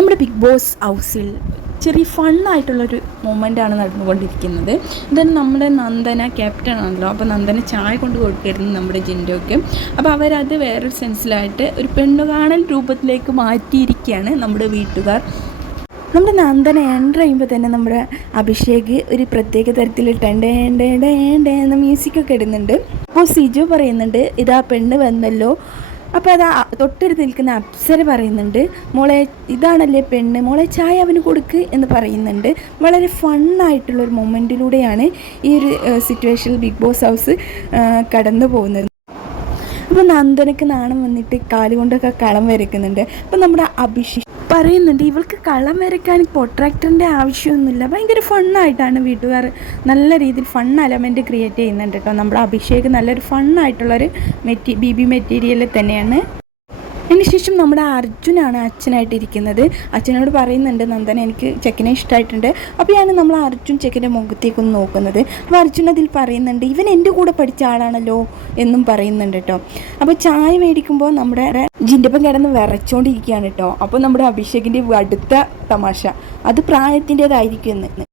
നമ്മുടെ big boss ഹൗസിൽ ചെറിയ ഫണ്ണായിട്ടുള്ളൊരു മൊമെന്റാണ് നടന്നുകൊണ്ടിരിക്കുന്നത്. ദെൻ നമ്മുടെ നന്ദന ക്യാപ്റ്റൻ ആണല്ലോ. അപ്പോൾ നന്ദന ചായ കൊണ്ട് കൊടുത്തിരുന്നു നമ്മുടെ ജിൻഡോയ്ക്ക്. അപ്പോൾ അവരത് വേറൊരു സെൻസിലായിട്ട് ഒരു പെണ്ണുകാണൽ രൂപത്തിലേക്ക് മാറ്റിയിരിക്കുകയാണ് നമ്മുടെ വീട്ടുകാർ. നമ്മുടെ നന്ദന എന്റർ ചെയ്യുമ്പോൾ തന്നെ നമ്മുടെ അഭിഷേക് ഒരു പ്രത്യേക തരത്തിൽ ടേണ്ടേ എന്ന മ്യൂസിക്കൊക്കെ ഇടുന്നുണ്ട്. അപ്പോൾ സിജു പറയുന്നുണ്ട് ഇതാ പെണ്ണ് വന്നല്ലോ. അപ്പോൾ അത് തൊട്ടടുത്ത് നിൽക്കുന്ന അപ്സര പറയുന്നുണ്ട് മോളെ ഇതാണല്ലേ പെണ്ണ് മോളെ ചായ അവന് കൊടുക്ക് എന്ന് പറയുന്നുണ്ട്. വളരെ ഫണ്ണായിട്ടുള്ളൊരു മൊമെന്റിലൂടെയാണ് ഈ ഒരു സിറ്റുവേഷനിൽ ബിഗ് ബോസ് ഹൗസ് കടന്നു പോകുന്നത്. അപ്പോൾ നന്ദനക്ക് നാണം വന്നിട്ട് കാലുകൊണ്ടൊക്കെ കളം വരയ്ക്കുന്നുണ്ട്. അപ്പോൾ നമ്മുടെ അഭിഷേക് പറയുന്നുണ്ട് ഇവൾക്ക് കളം വരയ്ക്കാൻ പൊട്രാക്ടറിന്റെ ആവശ്യമൊന്നുമില്ല. ഭയങ്കര ഫണ്ണായിട്ടാണ് വീട്ടുകാർ നല്ല രീതിയിൽ ഫൺ എലമെന്റ് ക്രിയേറ്റ് ചെയ്യുന്നുണ്ട് കേട്ടോ. നമ്മുടെ അഭിഷേക് നല്ലൊരു ഫണ്ണായിട്ടുള്ളൊരു മെറ്റീ ബി ബി മെറ്റീരിയൽ തന്നെയാണ്. അതിനുശേഷം നമ്മുടെ അർജുനാണ് അച്ഛനായിട്ട് ഇരിക്കുന്നത് അച്ഛനോട് പറയുന്നുണ്ട് നന്ദന എനിക്ക് ചെക്കനെ ഇഷ്ടമായിട്ടുണ്ട് അപ്പോൾ ഞാൻ നമ്മൾ അർജുൻ ചെക്കന്റെ മുഖത്തേക്കൊന്ന് നോക്കുന്നത്. അപ്പോൾ അർജുൻ അതിൽ പറയുന്നുണ്ട് ഇവൻ എന്റെ കൂടെ പഠിച്ച ആളാണല്ലോ എന്നും പറയുന്നുണ്ട് കേട്ടോ അപ്പോൾ ചായ മേടിക്കുമ്പോൾ നമ്മുടെ ജിന്റെപ്പം കിടന്ന് വിറച്ചോണ്ടിരിക്കുകയാണ് കേട്ടോ അപ്പോൾ നമ്മുടെ അഭിഷേകിന്റെ അടുത്ത തമാശ അത് പ്രായത്തിന്റെതായിരിക്കും എന്ന്.